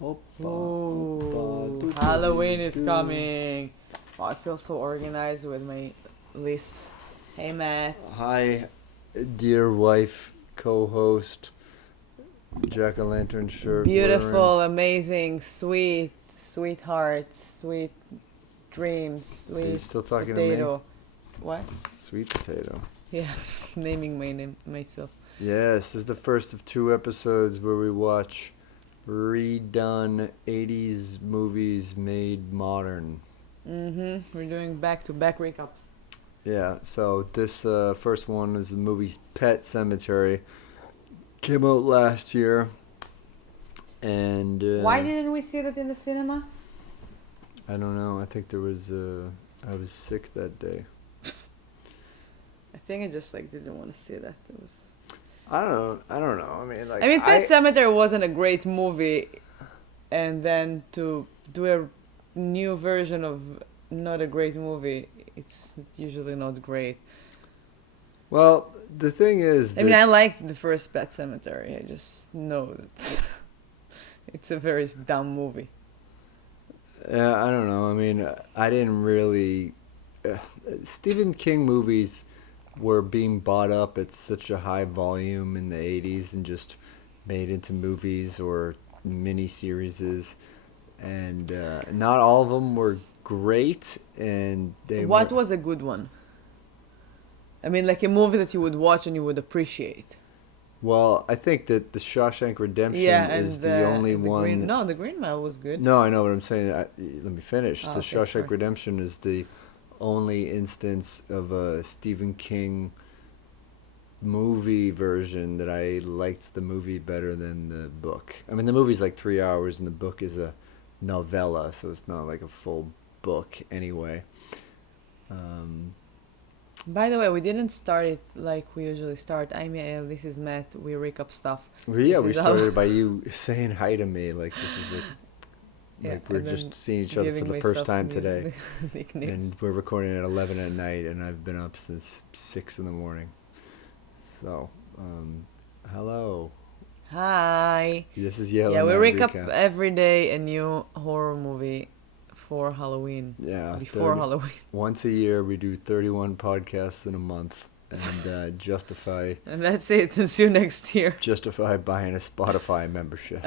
Ooh, Halloween is coming. Oh, I feel so organized with my lists. Hey, Matt. Hi, dear wife, co-host, jack-o'-lantern shirt wearing. Beautiful, amazing, sweet, sweetheart, sweet dreams, Are you sweet still talking to me? potato. What? Sweet potato. Yeah, naming my name myself. Yes, this is the first of 2 episodes where we watch redone 80s movies made modern. We're doing back-to-back recaps. Yeah, so this first one is the movie Pet Sematary. Came out last year, and Why didn't we see that in the cinema? I don't know. I think there was I was sick that day. I think I just didn't want to see that. It was. I don't know. I mean, Pet Sematary wasn't a great movie, and then to do a new version of not a great movie, it's usually not great. Well, the thing is that I liked the first Pet Sematary. I just know that it's a very dumb movie. I don't know. I mean, I didn't really. Stephen King movies were being bought up at such a high volume in the 80s and just made into movies or mini-series, and not all of them were great, and What was a good one? I mean, like a movie that you would watch and you would appreciate. Well, I think that The Shawshank Redemption is the only one. The Green Mile was good. No, I know what I'm saying. Let me finish. The Okay, Shawshank sorry. Redemption is the only instance of a Stephen King movie version that I liked the movie better than the book. I mean, the movie's like 3 hours and the book is a novella, so it's not like a full book anyway. By the way, we didn't start it like we usually start. I'm Yael, this is Matt, we recap stuff. Well, yeah, we This is started by you saying hi to me, like this is like we're and just then seeing each other for giving the first myself time today. nicknames. And we're recording at 11 at night, and I've been up since 6 in the morning. So, hello. Hi. This is Yael. Yeah, we and recap Recap. every day a new horror movie for Halloween. Yeah. Before Halloween. Once a year, we do 31 podcasts in a month, and justify And that's it. See you next year. buying a Spotify membership.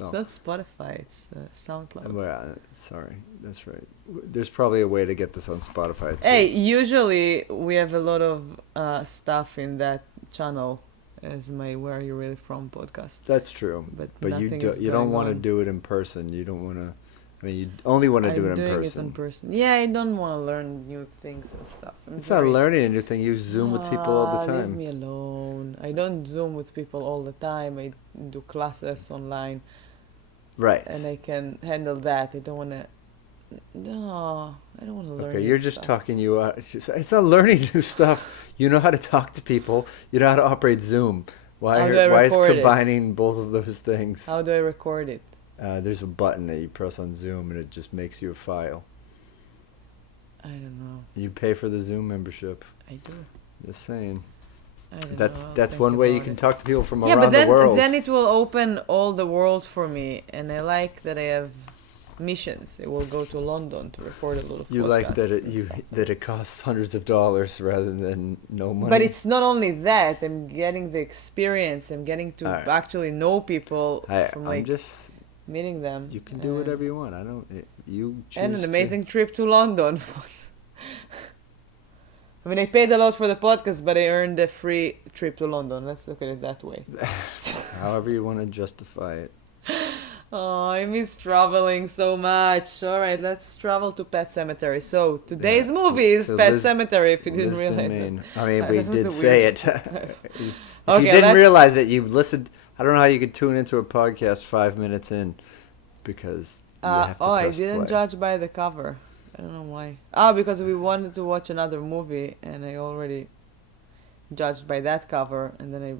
It's not Spotify, it's SoundCloud. Well, sorry, that's right. There's probably a way to get this on Spotify too. Hey, usually we have a lot of stuff in that channel as my Where Are You Really From podcast. That's true, But you nothing is don't going want to on. do it in person. You don't want to. I mean, you only want to do it in I'm doing person. it in person. Yeah, I don't want to learn new things and stuff. It's not learning anything. You Zoom with people all the Leave time. me alone. I don't Zoom with people all the time. I do classes online. Right. And I can handle that. I don't want to. No, I don't want to learn. Okay, you're just talking you out. It's not learning new stuff. You know how to talk to people. You know how to operate Zoom. Why is combining both of those things? How do I record it? There's a button that you press on Zoom and it just makes you a file. I don't know. You pay for the Zoom membership. I do. Just saying. I don't That's know. that's one way you can talk to people from around but the world. then it will open all the world for me, and I like that I have missions. I will go to London to record a lot of. You like that it costs hundreds of dollars rather than no money. But it's not only that. I'm getting the experience. I'm getting to actually know people I'm just meeting them. You can do whatever you want. You choose. And an amazing trip to London. I mean, I paid a lot for the podcast, but I earned a free trip to London. Let's look at it that way. However you want to justify it. Oh, I miss traveling so much. All right, let's travel to Pet Sematary. So today's movie is Pet Sematary, if you didn't realize it. I mean, we did say it. If Okay, you didn't realize it, you listened. I don't know how you could tune into a podcast 5 minutes in because you have to press I didn't play. judge by the cover. I don't know why. Because we wanted to watch another movie, and I already judged by that cover, and then I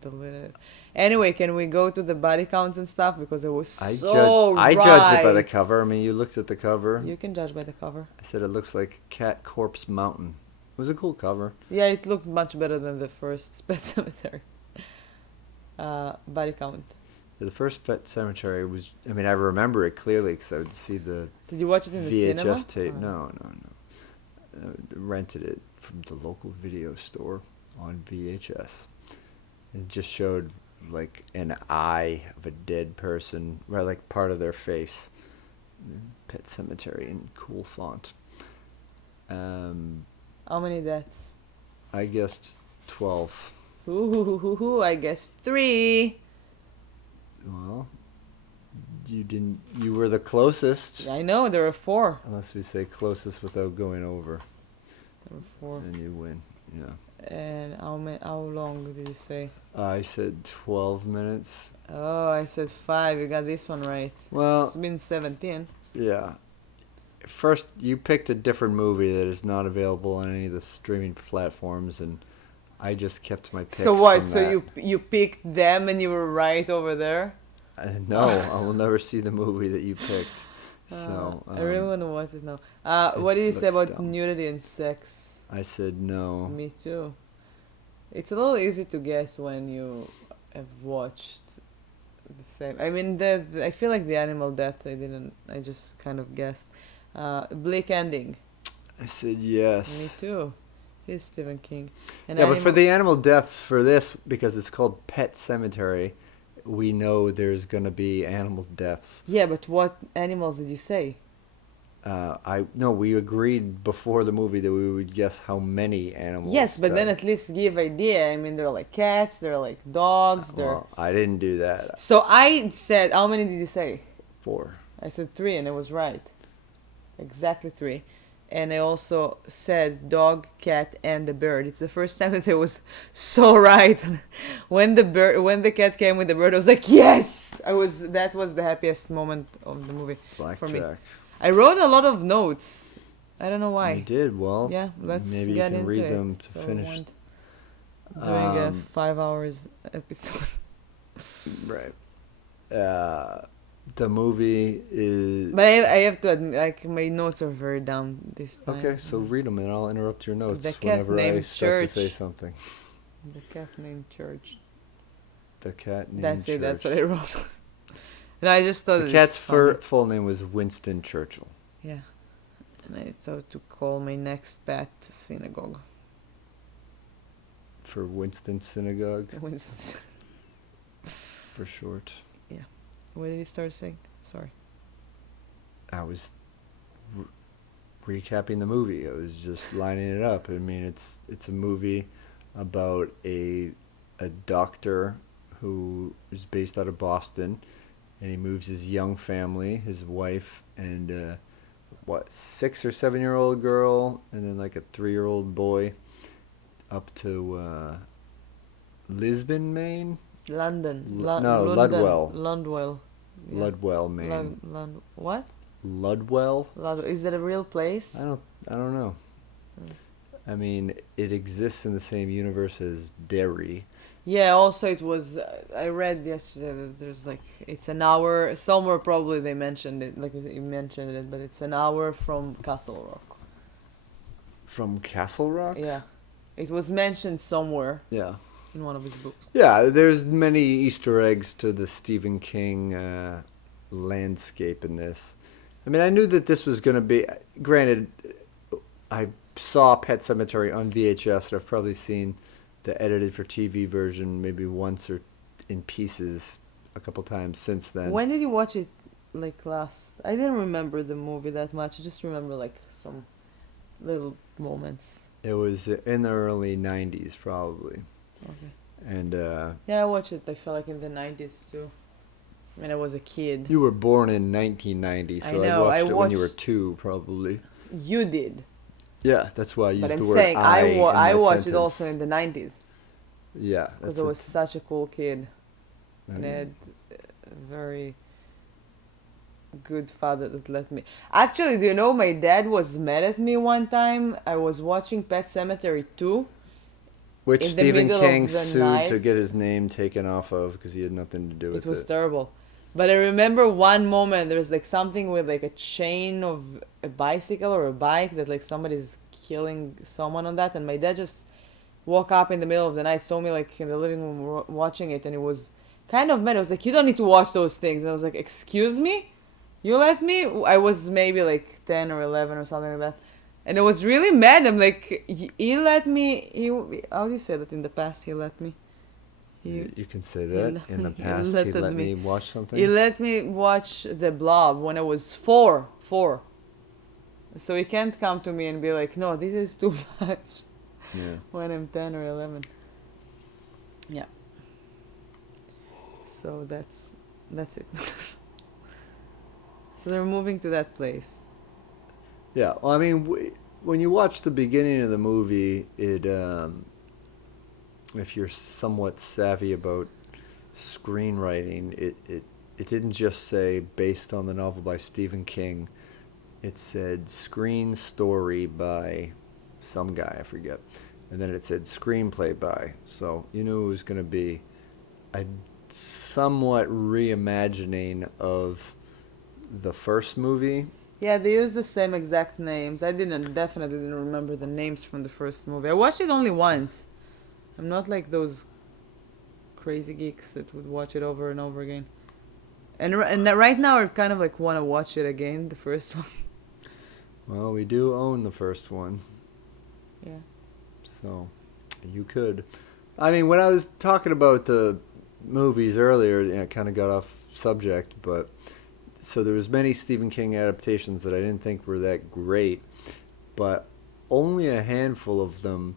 deleted it. Anyway, can we go to the body counts and stuff? Because it was I judged it by the cover. I mean, you looked at the cover. You can judge by the cover. I said it looks like Cat Corpse Mountain. It was a cool cover. Yeah, it looked much better than the first Pet Sematary. Body count. The first Pet Cemetery was. I mean, I remember it clearly because I would see the Did you watch it in the VHS cinema? tape. Or- No, no, no. Rented it from the local video store on VHS. It just showed like an eye of a dead person, right, like part of their face. Pet Cemetery in cool font. How many deaths? I guessed 12. Ooh, I guess 3. Well, you didn't. You were the closest. I know, there were 4. Unless we say closest without going over, There were 4. then you win. Yeah. And how long did you say? I said 12 minutes. Oh, I said 5. You got this one right. It's Well, been 17. yeah. First, you picked a different movie that is not available on any of the streaming platforms, and I just kept my picks. So what? from So that. you picked them and you were right over there? No, I will never see the movie that you picked. So I really want to watch it now. it What did you say looks about dumb. nudity and sex? I said no. Me too. It's a little easy to guess when you have watched the same. I mean, I feel like the animal death. I just kind of guessed. Bleak ending. I said Me yes. too. He's Stephen King. And Yeah, but for animal- the animal deaths for this, because it's called Pet Cemetery, we know there's gonna be animal deaths. Yeah, but what animals did you say? We agreed before the movie that we would guess how many animals. Yes, but then died. at least give idea. I mean, there are like cats, there are like dogs, there. Well, I didn't do that. So I said, how many did you say? 4. I said 3, and I was right. Exactly 3. And I also said dog, cat, and a bird. It's the first time that I was so right. When the cat came with the bird, I was like, yes! That was the happiest moment of the movie for me. Blackjack. I wrote a lot of notes. I don't know why. You did well. Yeah, let's maybe you get can into read it. them to So finish. doing a Um, 5 hours episode. Right. The movie is. But I have to admit, like, my notes are very down this time. Okay, so read them and I'll interrupt your notes The cat whenever I named start to say Church. something. The cat named Church. The cat named That's it. That's what I Church. wrote. And I just thought The it's cat's funny. full name was Winston Churchill. Yeah. And I thought to call my next pet Synagogue. For Winston Synagogue, Winston. for short. What did he start saying? Sorry. I was recapping the movie. I was just lining it up. I mean, it's a movie about a doctor who is based out of Boston, and he moves his young family, his wife and 6 or 7-year-old girl, and then like a 3-year-old boy, up to Lisbon, Maine. London. No, London. Ludwell. Ludwell. Yeah. Ludwell, Maine. What? Ludwell. Is that a real place? I don't know. I mean, it exists in the same universe as Derry. Yeah, also it was, I read yesterday that there's like, it's an hour, somewhere probably they mentioned it, like you mentioned it, but it's an hour from Castle Rock. From Castle Rock? Yeah. It was mentioned somewhere Yeah. in one of his books. Yeah, there's many Easter eggs to the Stephen King landscape in this. I mean, I knew that this was going to be, granted, I saw Pet Cemetery on VHS, and I've probably seen the edited for TV version maybe once or in pieces a couple times since then. When did you watch it, like last? I didn't remember the movie that much. I just remember like some little moments. It was in the early 90s, probably. Okay. And Yeah, I watched it. I felt like in the 90s too. When I was a kid. you were born in 1990, so I know, watched I it when you were watched- 2, probably. You did. Yeah, that's why I used But I'm the word saying I in my I watched it sentence. also in the 90s. Yeah, Because that's I was such a cool kid. And I it. had a very good father that let me. Actually, do you know my dad was mad at me one time? I was watching Pet Cemetery 2. Which in the Stephen middle King of the sued night. to get his name taken off of because he had nothing to do with It was it. terrible. But I remember one moment there was like something with like a chain of a bicycle or a bike that like somebody's killing someone on that, and my dad just woke up in the middle of the night, saw me like in the living room watching it, and it was kind of mad. I was like, you don't need to watch those things. I was like, excuse me? You let me? I was maybe like 10 or 11 or something like that. And I was really mad. I'm like, he let me. How do you say that in the past? He let me. He, You can say he, that. In the he past, he letted let me. me watch He something. let me watch The Blob when I was four. Four. So he can't come to me and be like, no, this is too much Yeah. when I'm 10 or 11. Yeah. So that's it. So they're moving to that place. Yeah. Well, I mean, when you watch the beginning of the movie, if you're somewhat savvy about screenwriting, it didn't just say based on the novel by Stephen King. It said screen story by some guy, I forget. And then it said screenplay by. So you knew it was going to be a somewhat reimagining of the first movie. Yeah, they use the same exact names. I definitely didn't remember the names from the first movie. I watched it only once. I'm not like those crazy geeks that would watch it over and over again. And right now I kind of like want to watch it again, the first one. Well, we do own the first one, Yeah. so you could. I mean, when I was talking about the movies earlier, I kind of got off subject, but so there was many Stephen King adaptations that I didn't think were that great, but only a handful of them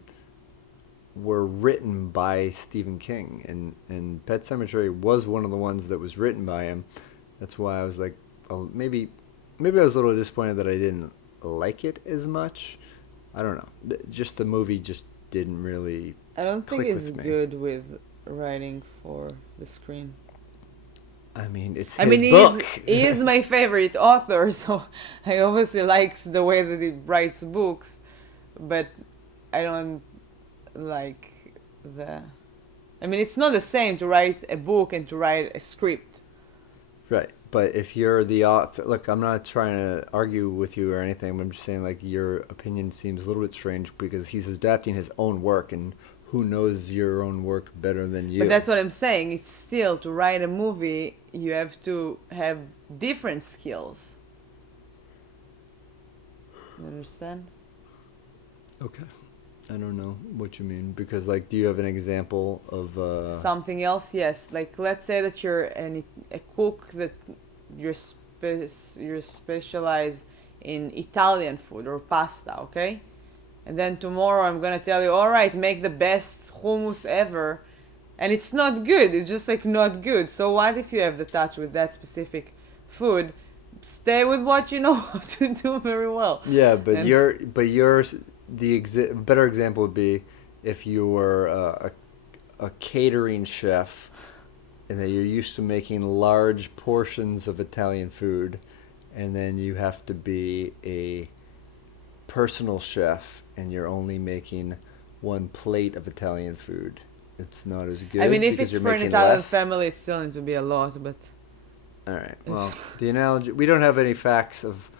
were written by Stephen King, and Pet Sematary was one of the ones that was written by him. That's why I was like, oh, maybe I was a little disappointed that I didn't like it as much. I don't know. Just the movie just didn't really I don't think click it's with me. good with writing for the screen. I mean, it's I his mean, book. he is my favorite author, so I obviously like the way that he writes books, but I don't like the. I mean, it's not the same to write a book and to write a script. Right. But if you're the author, look, I'm not trying to argue with you or anything. I'm just saying, like, your opinion seems a little bit strange because he's adapting his own work, and who knows your own work better than But you? that's what I'm saying. It's still to write a movie, you have to have different skills. You understand? Okay. I don't know what you mean because, like, do you have an example of? Something else, yes. Like let's say that you're a cook that you're specialized in Italian food or pasta, okay? And then tomorrow I'm gonna tell you, all right, make the best hummus ever, and it's not good. It's just like not good. So what if you have the touch with that specific food? Stay with what you know how to do very well. Yeah, but And yours better example would be if you were a catering chef and that you're used to making large portions of Italian food, and then you have to be a personal chef and you're only making one plate of Italian food. It's not as I mean, good if because it's you're for an making Italian less. family, it's still need to be a lot. But All right. Well, the analogy we don't have any facts of.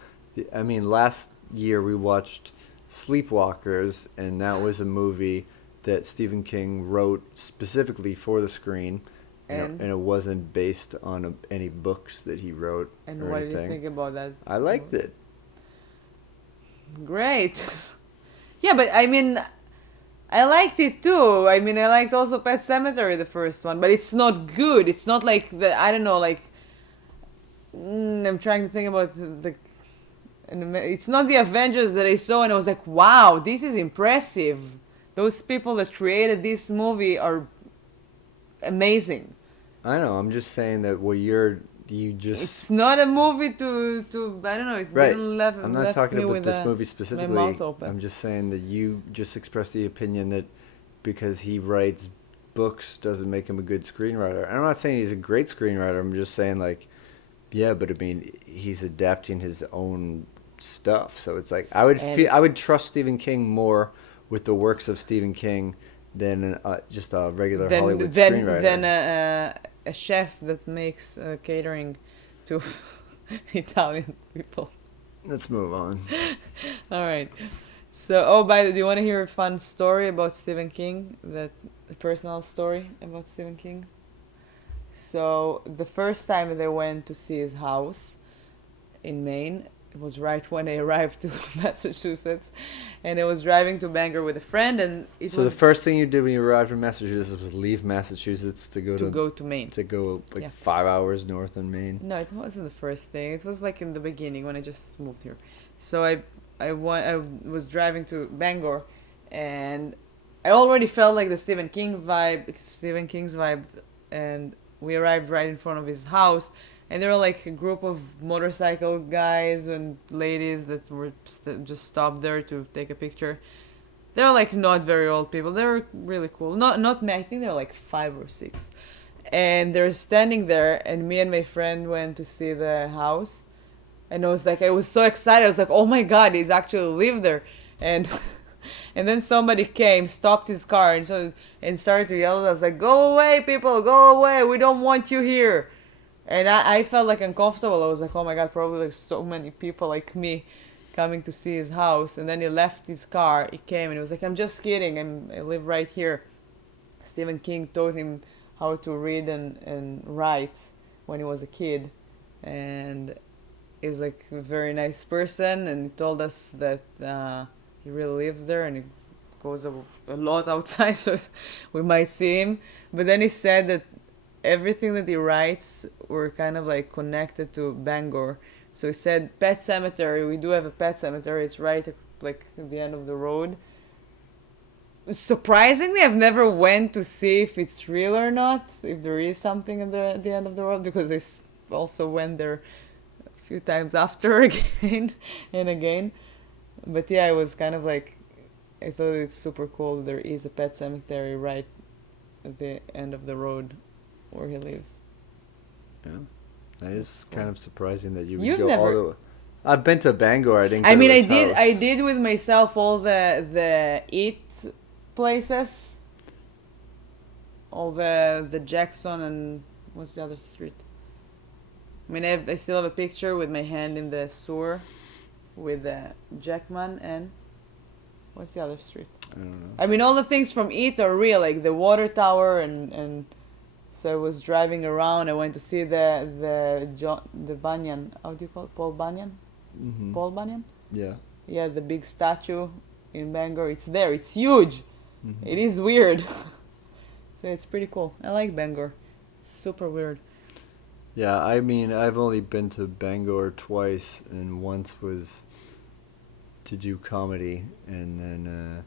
I mean, last year we watched Sleepwalkers, and that was a movie that Stephen King wrote specifically for the screen, and it wasn't based on any books that he wrote and or what did you anything. think about that? I liked it. Great. Yeah, but I mean, I liked it too. I mean, I liked also Pet Cemetery, the first one, but it's not good. It's not like the I don't know, like I'm trying to think about it's not the Avengers that I saw and I was like, wow, this is impressive. Those people that created this movie are amazing. I know. I'm just saying that you just It's not a movie to I don't know. It right. didn't I'm not left talking me about with this movie my specifically. mouth open. I'm just saying that you just expressed the opinion that because he writes books doesn't make him a good screenwriter. And I'm not saying he's a great screenwriter. I'm just saying like, yeah, but I mean, he's adapting his own stuff. So it's like I would trust Stephen King more with the works of Stephen King than just a regular Hollywood screenwriter. Than a chef that makes catering to Italian people. Let's move on. All right. So, oh, by the way, do you want to hear a fun story about Stephen King? A personal story about Stephen King? So the first time they went to see his house in Maine, it was right when I arrived to Massachusetts, and I was driving to Bangor with a friend, and it So the was first thing you did when you arrived in Massachusetts was leave Massachusetts to go to go to Maine. to go like Yeah. 5 hours north in Maine. No, it wasn't the first thing. It was like in the beginning when I just moved here. So I was driving to Bangor, and I already felt like the Stephen King's vibe, and we arrived right in front of his house, and there were like a group of motorcycle guys and ladies that were just stopped there to take a picture. They were like not very old people. They were really cool. Not me. I think they were like 5 or 6, and they're standing there, and me and my friend went to see the house, and I was so excited. I was like, oh my god, he's actually live there, and and then somebody came, stopped his car, and started to yell at us like, go away, people, go away, we don't want you here. And I felt like uncomfortable. I was like, oh my god, probably like so many people like me coming to see his house. And then he left his car, he came, and he was like, I'm just kidding, I live right here. Stephen King taught him how to read and write when he was a kid, and he's like a very nice person, and he told us that he really lives there, and he goes a lot outside, so we might see him. But then he said that everything that he writes were kind of like connected to Bangor. So he said, Pet Cemetery, we do have a pet cemetery, it's right like at the end of the road. Surprisingly, I've never went to see if it's real or not, if there is something at the end of the road, because I also went there a few times after again and again. But yeah, it was kind of like, I thought it's super cool. There is a pet cemetery right at the end of the road where he lives. Yeah, that is kind of surprising that you You've would go never- all the. I've been to Bangor. I didn't. Go I mean, to I his did. house. I did with myself all the eat places, all the Jackson and what's the other street? I mean, I still have a picture with my hand in the sewer, with Jackman and what's the other street? I don't know. I mean, all the things from it are real, like the water tower and. So I was driving around. I went to see the Bunyan. How do you call it? Paul Bunyan? Mm-hmm. Paul Bunyan? Yeah. Yeah, the big statue in Bangor. It's there. It's huge. Mm-hmm. It is weird. So it's pretty cool. I like Bangor. It's super weird. Yeah, I mean, I've only been to Bangor twice, and once was to do comedy, and then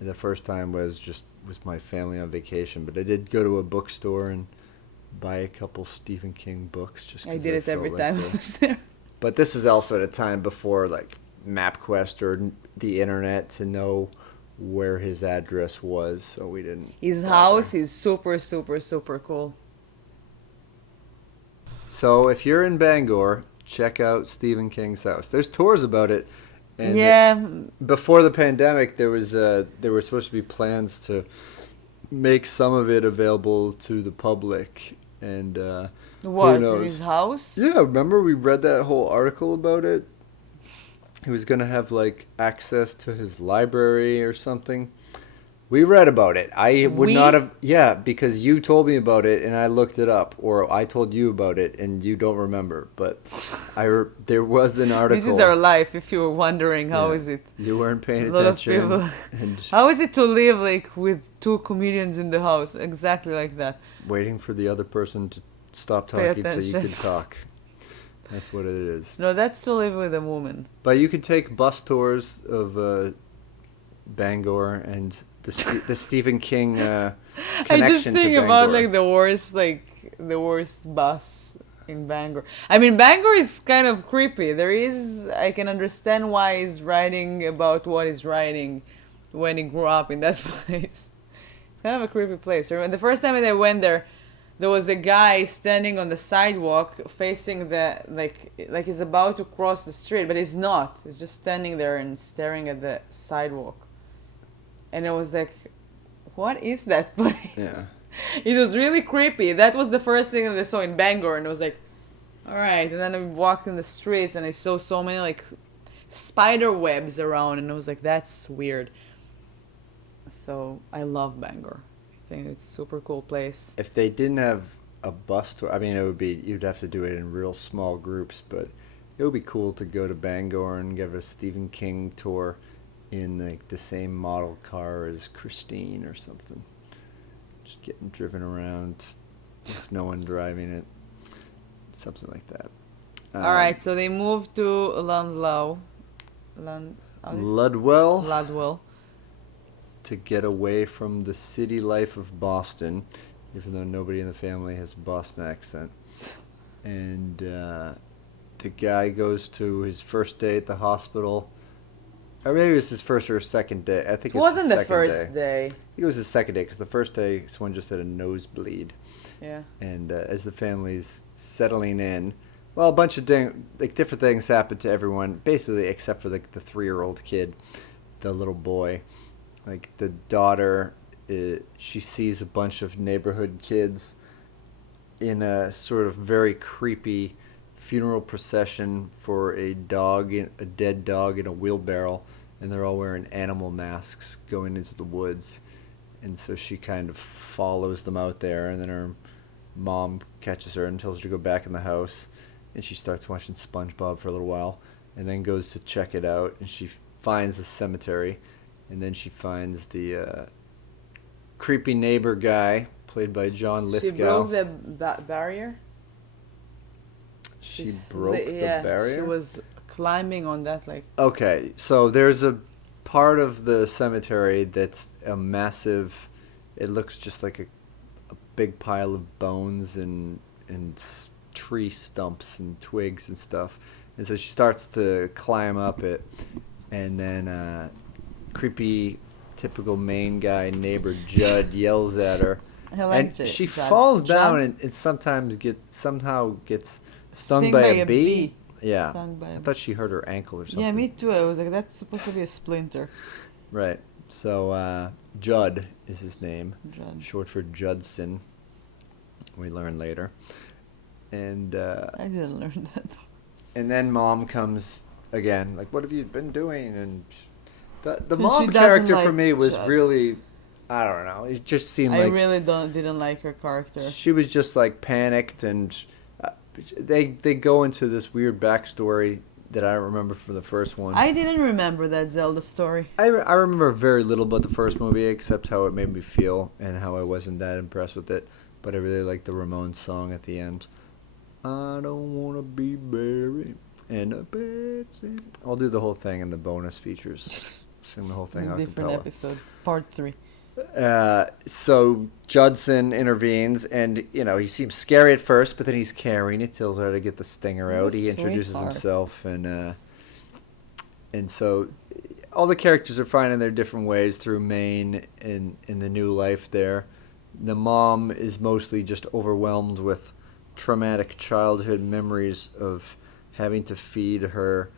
the first time was just with my family on vacation. But I did go to a bookstore and buy a couple Stephen King books. Just 'cause I did it felt every like time I was there. But this is also at a time before like MapQuest or the internet to know where his address was, so we didn't. His bother. house is super, super, super cool. So if you're in Bangor, check out Stephen King's house. There's tours about it. And Yeah, before the pandemic, there were supposed to be plans to make some of it available to the public, and what? who knows? His house? Yeah, remember we read that whole article about it? He was gonna have like access to his library or something. We read about it. I would We? not have. Yeah, because you told me about it and I looked it up, or I told you about it and you don't remember. But there was an article. This is our life. If you were wondering, how Yeah. is it? You weren't paying A lot of attention. people. And How is it to live like with two comedians in the house? Exactly like that. waiting for the other person to stop Pay talking so you attention. could talk. That's what it is. No, that's to live with a woman. But you could take bus tours of Bangor and the Stephen King connection I just to think Bangor. about like the worst bus in Bangor. I mean, Bangor is kind of creepy. I can understand why he's writing about what he's writing when he grew up in that place. It's kind of a creepy place. I remember the first time that I went there was a guy standing on the sidewalk facing like he's about to cross the street, but he's not. He's just standing there and staring at the sidewalk. And I was like, what is that place? Yeah. It was really creepy. That was the first thing that I saw in Bangor, and I was like, all right. And then I walked in the streets, and I saw so many like spider webs around, and I was like, that's weird. So I love Bangor. I think it's a super cool place. If they didn't have a bus tour. I mean, it would be you'd have to do it in real small groups, but it would be cool to go to Bangor and give a Stephen King tour in like the same model car as Christine or something. Just getting driven around with no one driving it, something like that. All right, so they moved to Ludlow, Ludwell, Ludwell. to get away from the city life of Boston, even though nobody in the family has a Boston accent. And the guy goes to his first day at the hospital. Or maybe it was his first or second day. I think It it's wasn't his the second first day. day. I think it was his second day because the first day someone just had a nosebleed. Yeah. And as the family's settling in, well, a bunch of different things happen to everyone, basically except for like the 3-year-old kid, the little boy. Like the daughter, she sees a bunch of neighborhood kids in a sort of very creepy funeral procession for a dead dog in a wheelbarrow, and they're all wearing animal masks going into the woods. And so she kind of follows them out there, and then her mom catches her and tells her to go back in the house, and she starts watching SpongeBob for a little while, and then goes to check it out, and she finds the cemetery, and then she finds the creepy neighbor guy played by John Lithgow. She broke the barrier. She broke the barrier? She was climbing on that, like... Okay, so there's a part of the cemetery that's a massive... It looks just like a big pile of bones and tree stumps and twigs and stuff. And so she starts to climb up it, and then creepy, typical Maine guy neighbor Judd yells at her. And she falls down and somehow gets stung by a bee. Yeah. I thought she hurt her ankle or something. Yeah, me too. I was like, that's supposed to be a splinter. Right. So Judd is his name. Judd. Short for Judson. We learn later. And I didn't learn that. And then mom comes again, like, what have you been doing? And the She mom doesn't character like for me was Judd. really, I don't know. It just seemed I like really didn't like her character. she was just like panicked, and they go into this weird backstory that I don't remember from the first one. I didn't remember that Zelda story. I remember very little about the first movie, except how it made me feel and how I wasn't that impressed with it. But I really liked the Ramones song at the end. I don't want to be buried in a bed. I'll do the whole thing in the bonus features. Sing the whole thing a Different cappella. episode, part 3. So Judson intervenes, and he seems scary at first, but then he's caring. He tells her to get the stinger out. He introduces himself, and so all the characters are finding their different ways through Maine in the new life there. The mom is mostly just overwhelmed with traumatic childhood memories of having to feed her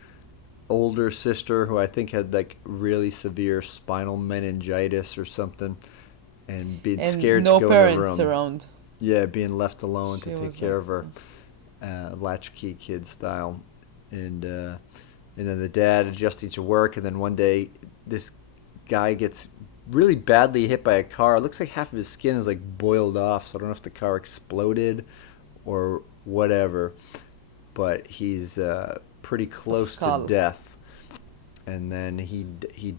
older sister, who I think had like really severe spinal meningitis or something, and being scared to go in the room. No parents around. Yeah, being left alone to She take was care of her, latchkey kid style, and then the dad adjusting to work, and then one day this guy gets really badly hit by a car. It looks like half of his skin is like boiled off, so I don't know if the car exploded or whatever, but he's pretty close to death, and then he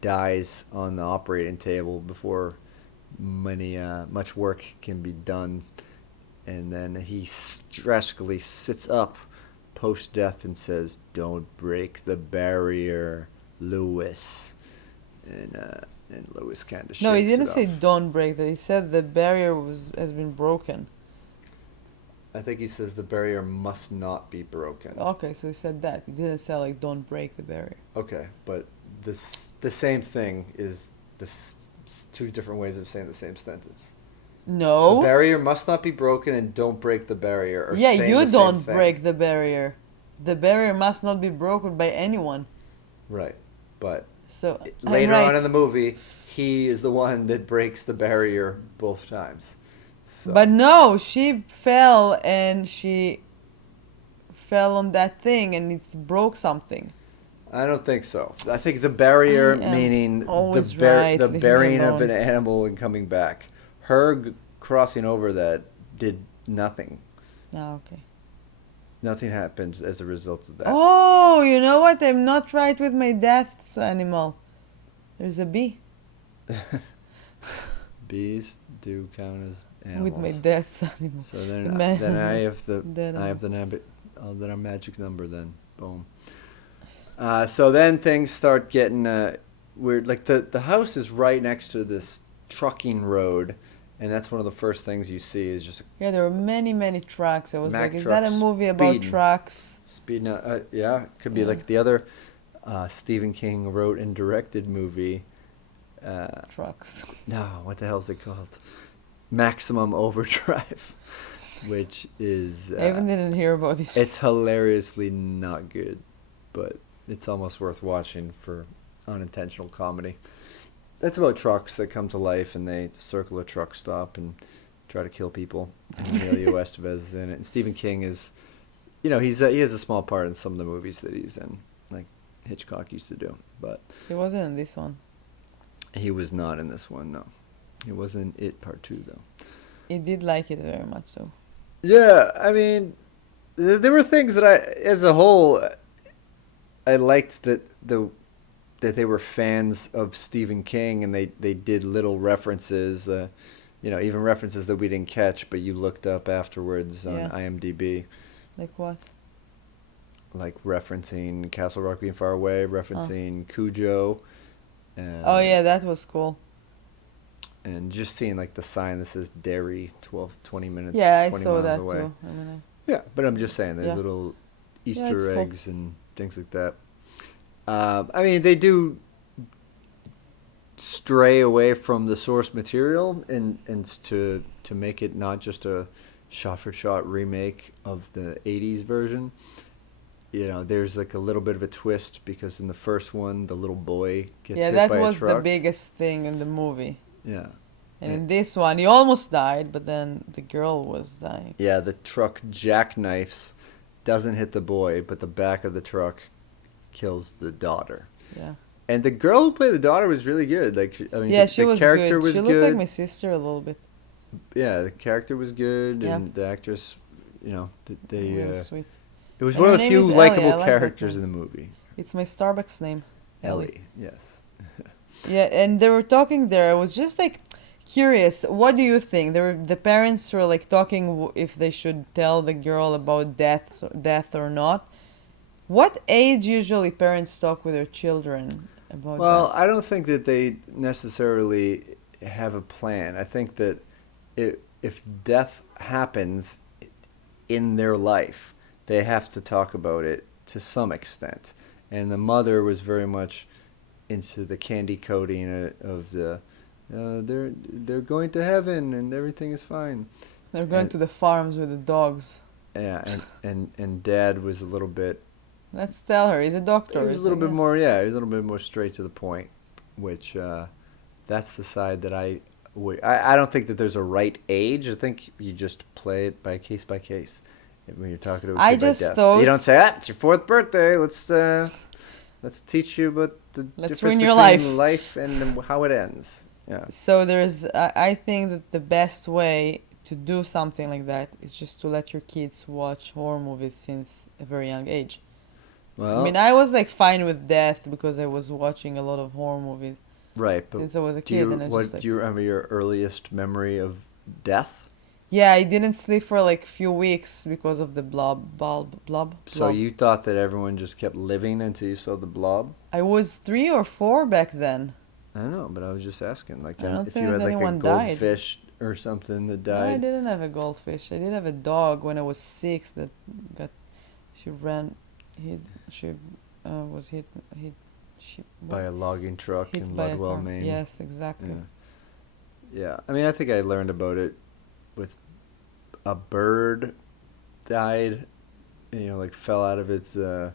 dies on the operating table before much work can be done, and then he drastically sits up post-death and says, "Don't break the barrier, Lewis," and Lewis kind of shakes No, he didn't it say off. don't break that. He said the barrier has been broken. I think he says the barrier must not be broken. Okay, so he said that. He didn't say like don't break the barrier. Okay, but the same thing is two different ways of saying the same sentence. No. The barrier must not be broken and don't break the barrier. Or Yeah, saying you the don't same thing. break the barrier. The barrier must not be broken by anyone. Right, but So later I'm right. on in the movie, he is the one that breaks the barrier both times. So. But no, she fell and she fell on that thing and it broke something. I don't think so. I think the barrier, meaning always the right. the Leave me burying of alone. an animal and coming back. Her crossing over that did nothing. Oh, okay. Nothing happens as a result of that. Oh, you know what? I'm not right with my death's animal. There's a bee Bees do count as with my animals. death's animal. So The then I man. have the Dead I have animal. the magic number then. Boom. So then things start getting weird. Like the house is right next to this trucking road, and that's one of the first things you see is just a Yeah, there were many, many trucks. I was like, Mack is that truck a movie about speeding. trucks? Speeding. Yeah, it could be Yeah, like the other Stephen King wrote and directed movie. trucks. No, what the hell is it called? Maximum Overdrive, which is I even didn't hear about this. it's hilariously not good, but it's almost worth watching for unintentional comedy. It's about trucks that come to life and they circle a truck stop and try to kill people. And Emilio Estevez is in it, and Stephen King is, he has a small part in some of the movies that he's in, like Hitchcock used to do, but He wasn't in this one. he was not in this one. No, he wasn't in It Part Two though. He did like it very much, so. Yeah, I mean, there were things that as a whole, I liked that they were fans of Stephen King and they did little references, even references that we didn't catch, but you looked up afterwards on Yeah. IMDb, Like what? like referencing Castle Rock being far away, referencing Cujo, Oh, yeah, that was cool. and just seeing like the sign that says Derry 20 minutes, Yeah, I 20 saw miles that away. too. I mean, Yeah, but I'm just saying there's Yeah. little it's Easter cool. eggs and things like that. I mean, they do stray away from the source material and to make it not just a shot for shot remake of the 80s version. There's like a little bit of a twist because in the first one the little boy gets Yeah, hit that by a was the truck. biggest thing in the movie. Yeah. And Eh, in this one, he almost died, but then the girl was dying. Yeah, the truck jackknifes, doesn't hit the boy, but the back of the truck kills the daughter. Yeah. And the girl who played the daughter was really good. Like, I mean, Yeah, she the was character good. was She looked like good. my sister a little bit. Yeah, the character was good, Yeah. and the actress, they Really sweet. it was And one her of the name few is Ellie. likable I like that characters name. in the movie. It's my Starbucks name. Ellie, yes. Yeah, and they were talking there. I was just like curious. What do you think? The parents were like talking if they should tell the girl about death or not. What age usually parents talk with their children about Well, death? I don't think that they necessarily have a plan. I think that if death happens in their life, they have to talk about it to some extent. And the mother was very much into the candy coating of the they're going to heaven and everything is fine. They're going And to the farms with the dogs. yeah, and dad was a little bit. Let's tell her. He's a He doctor. was a It's little like, bit yeah. more. Yeah, he was a little bit more straight to the point, which that's the side that I don't think that there's a right age. I think you just play it by case when you're talking to a I kid by just death. thought, You don't say, it's your fourth birthday. Let's teach you about the let's difference ruin your between life. life and how it ends. Yeah. So I think that the best way to do something like that is just to let your kids watch horror movies since a very young age. I mean, Well, I was like fine with death because I was watching a lot of horror movies right, but since I was a kid, and I just like, do you remember your earliest memory of death? yeah, I didn't sleep for like few weeks because of the blob. So you thought that everyone just kept living until you saw the blob? I was 3 or 4 back then. I don't know, but I was just asking, like, I don't if you think had that like a anyone died. goldfish or something that No, I died. didn't have a goldfish. I did have a dog when I was 6 that got, she ran, hit, she was hit, she By a logging truck hit in by a Ludwell, car. Maine. Yes, exactly. Yeah. I mean, I think I learned about it with a bird died, like fell out of its, a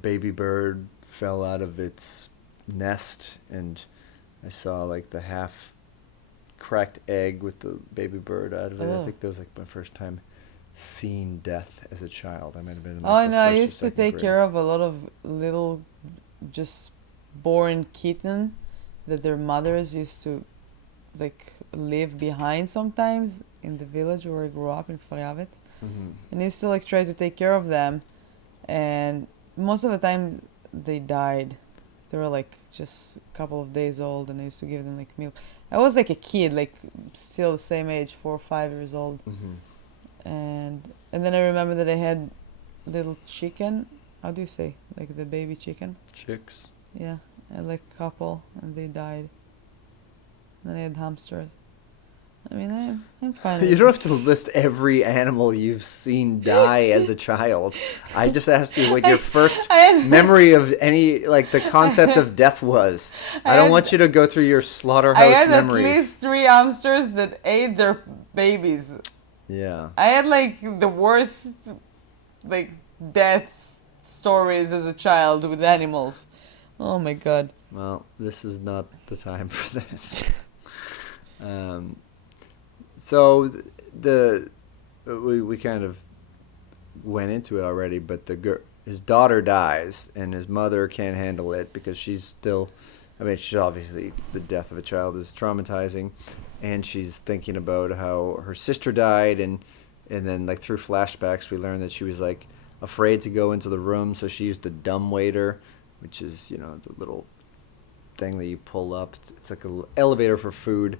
baby bird fell out of its nest, and I saw like the half cracked egg with the baby bird out of it. I Oh. think that was like my first time seeing death as a child. I might have been in Oh, like the no, I first or used to second take grade. care of a lot of little, just born kitten that their mothers used to like leave behind sometimes, in the village where I grew up in Faryabit, Mm-hmm. and I used to like try to take care of them, and most of the time they died. They were like just a couple of days old, and I used to give them like milk. I was like a kid, like still the same age, 4 or 5 years old, Mm-hmm. and then I remember that I had little chicken. How do you say like the baby chicken? Chicks. Yeah, I had like a couple, and they died. Then I had hamsters. I mean, I'm fine You with don't it. have to list every animal you've seen die as a child. I just asked you what your first I had, memory of any, like, the concept of death was. I I don't want had, you to go through your I slaughterhouse had at memories. least 3 hamsters that ate their babies. Yeah. I had like the worst like death stories as a child with animals. Oh my god. Well, this is not the time for that. um, so the we kind of went into it already, but his daughter dies, and his mother can't handle it because she's still. I mean, she's obviously the death of a child is traumatizing, and she's thinking about how her sister died, and then like through flashbacks we learned that she was like afraid to go into the room, so she used the dumb waiter, which is the little thing that you pull up. It's like an elevator for food,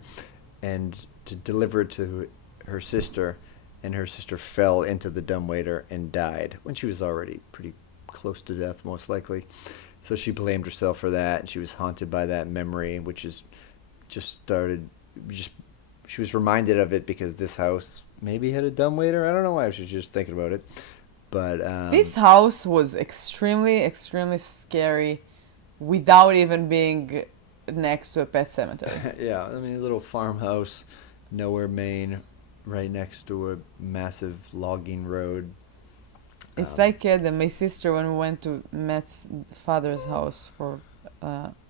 and to deliver it to her sister, and her sister fell into the dumbwaiter and died when she was already pretty close to death, most likely. So she blamed herself for that, and she was haunted by that memory, which is just started. Just she was reminded of it because this house maybe had a dumbwaiter. I don't know why she was just thinking about it, but This house was extremely, extremely scary without even being next to a pet cemetery. yeah, I mean, a little farmhouse, nowhere, Maine, right next to a massive logging road. It's like my sister when we went to Matt's father's house for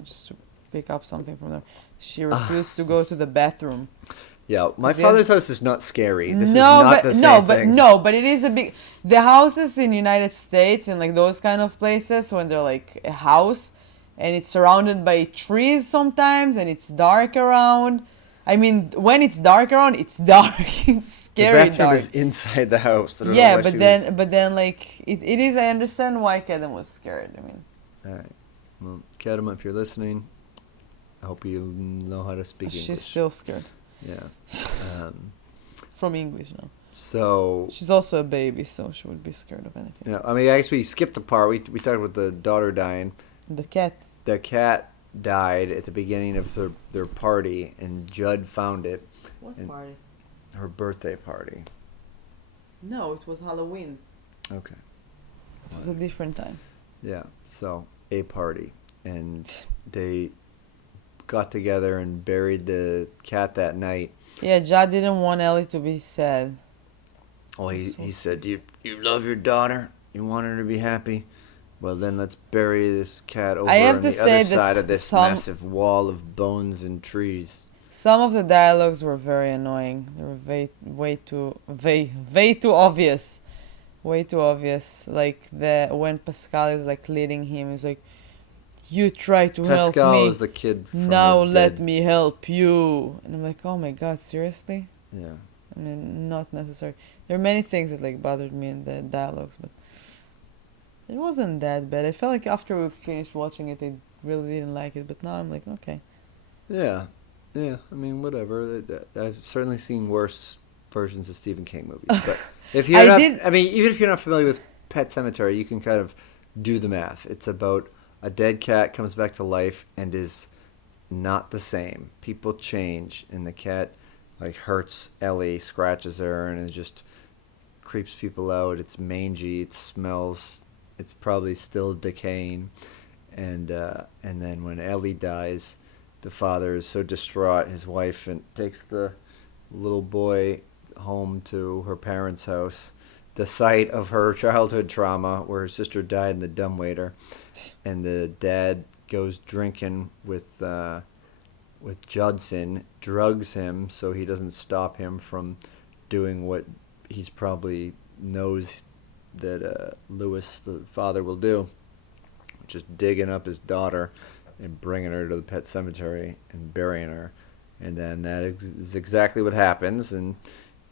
just to pick up something from there. She refused to go to the bathroom. Yeah, my 'Cause he has- father's house is not scary. This is No, not the same thing. but it is a big. The houses in United States and like those kind of places when they're like a house, and it's surrounded by trees sometimes, and it's dark around. I mean, when it's dark around, it's dark. It's The scary bathroom dark. is inside the house. I don't know Yeah, why but she then was... but then like it is. I understand why Kedem was scared. I mean, All right. Well, Kadama, if you're listening, I hope you know how to speak she's English. still scared Yeah. Um, from English now. so, She's also a baby, so she would be scared of anything. I mean, I guess we skipped the part. We talked about the daughter dying. The cat. The cat died at the beginning of their party, and Judd found it. What And- party? Her birthday party. No, it was Halloween. Okay. It was a different time. Yeah, so a party, and they got together and buried the cat that night. Yeah, Jad didn't want Ellie to be sad. Oh, he, So he said, you love your daughter? You want her to be happy? Well, then let's bury this cat over I have on to the say other that side of this some- massive wall of bones and trees. Some of the dialogues were very annoying. They were way too obvious. Way too obvious. Like when Pascal is like leading him, he's like, "You try to help Pascal me. is the kid from Now the let dead. me help you." And I'm like, "Oh my god, seriously?" Yeah. I mean, not necessary. There are many things that like bothered me in the dialogues, but it wasn't that bad. I felt like after we finished watching it, I really didn't like it. But now I'm like, okay. Yeah. Yeah, I mean, whatever. I've certainly seen worse versions of Stephen King movies. But if you're I mean, even if you're not familiar with Pet Sematary, you can kind of do the math. It's about a dead cat comes back to life and is not the same. People change, and the cat like hurts Ellie, scratches her, and it just creeps people out. It's mangy. It smells. It's probably still decaying, and then when Ellie dies, the father is so distraught. His wife and takes the little boy home to her parents' house, the site of her childhood trauma, where her sister died in the dumbwaiter, and the dad goes drinking with Judson, drugs him so he doesn't stop him from doing what he's probably knows that Lewis, the father, will do, which is digging up his daughter and bringing her to the pet cemetery and burying her. And then that is exactly what happens, and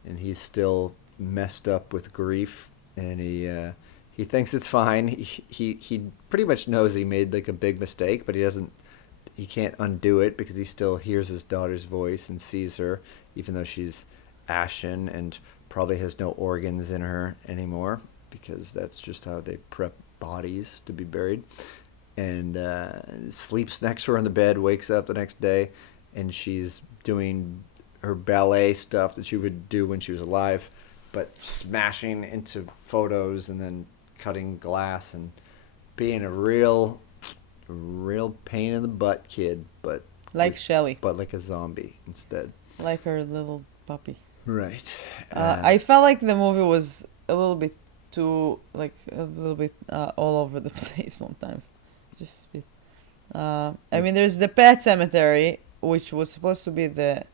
and he's still messed up with grief, and he thinks it's fine. He pretty much knows he made like a big mistake, but he can't undo it because he still hears his daughter's voice and sees her, even though she's ashen and probably has no organs in her anymore, because that's just how they prep bodies to be buried. And sleeps next to her in the bed, wakes up the next day, and she's doing her ballet stuff that she would do when she was alive, but smashing into photos and then cutting glass and being a real pain in the butt kid, but Like Shelley. but like a zombie instead. Like her little puppy. Right. I felt like the movie was a little bit too, like, a little bit all over the place sometimes. Just a bit. I mean, there's the Pet Cemetery, which was supposed to be the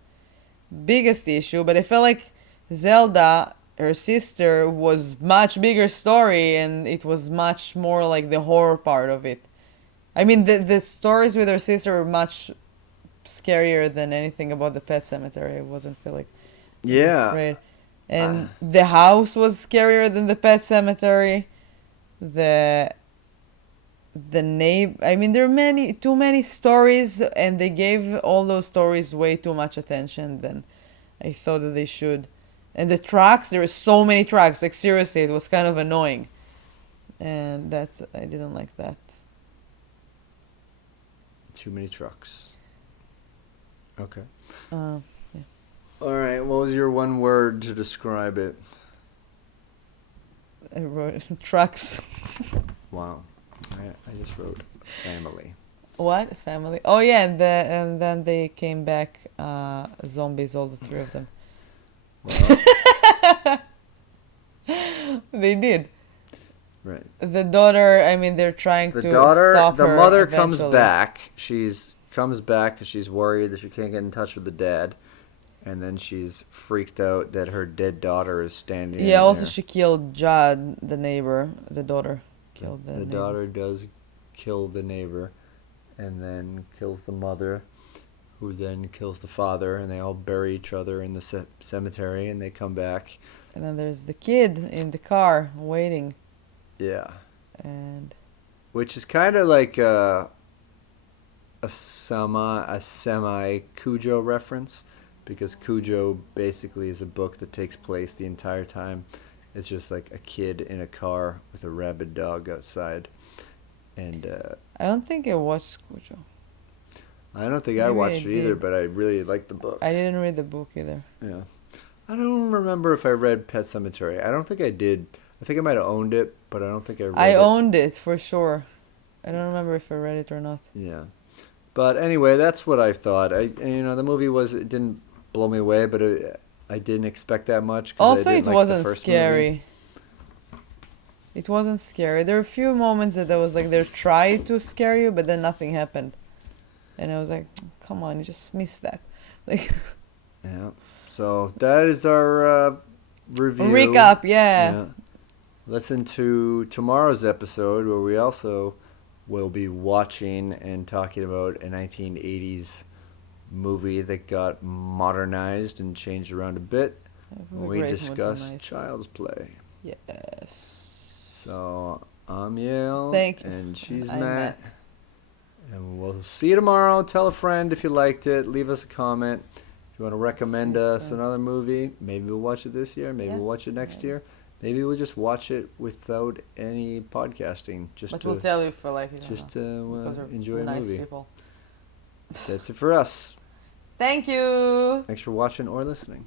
biggest issue, but I felt like Zelda, her sister, was much bigger story, and it was much more like the horror part of it. I mean, the stories with her sister were much scarier than anything about the Pet Cemetery. I wasn't feel like Yeah. afraid. And the house was scarier than the Pet Cemetery. The name. I mean, there are too many stories, and they gave all those stories way too much attention than I thought that they should. And the tracks, there were so many tracks. Like, seriously, it was kind of annoying. And I didn't like that. Too many trucks. Okay. Yeah. All right. What was your one word to describe it? I wrote trucks. Wow. I just wrote family. What? Family? Oh, yeah, and then they came back zombies, all the three of them. Well, They did. right. The daughter, I mean, they're trying The to daughter, stop the her mother comes eventually. back. Comes back because she's worried that she can't get in touch with the dad, and then she's freaked out that her dead daughter is standing. Yeah, also there. she killed Judd, the neighbor. The daughter killed the The neighbor. daughter does kill the neighbor, and then kills the mother, who then kills the father, and they all bury each other in the cemetery, and they come back. And then there's the kid in the car waiting. Yeah. And Which is kind of like a semi Cujo reference, because Cujo basically is a book that takes place the entire time. It's just like a kid in a car with a rabid dog outside, and I don't think I watched Cujo. I don't think I Maybe watched I it either, did. but I really liked the book. I didn't read the book either. Yeah. I don't remember if I read Pet Sematary. I don't think I did. I think I might have owned it, but I don't think I read I it. owned it for sure. I don't remember if I read it or not. Yeah. But anyway, that's what I thought. The movie it didn't blow me away, but I didn't expect that much. 'Cause Also, I it didn't like wasn't the first scary. movie. It wasn't scary. There were a few moments that there was like they tried to scare you, but then nothing happened, and I was like, "Come on, you just missed that." Like Yeah. So that is our review. recap, yeah. Listen to tomorrow's episode, where we also will be watching and talking about a 1980s movie that got modernized and changed around a bit. It was a We great discuss modernized. Child's Play. Yes. So I'm Yael, Thank you. and she's I'm Matt. Matt. And we'll see you tomorrow. Tell a friend if you liked it. Leave us a comment. If you want to recommend See you us soon. another movie, maybe we'll watch it this year. Maybe Yeah. we'll watch it next Maybe. year. Maybe we'll just watch it without any podcasting, just But to we'll tell you if we like it. just because to we're enjoy a nice movie. people. That's it for us. Thank you. Thanks for watching or listening.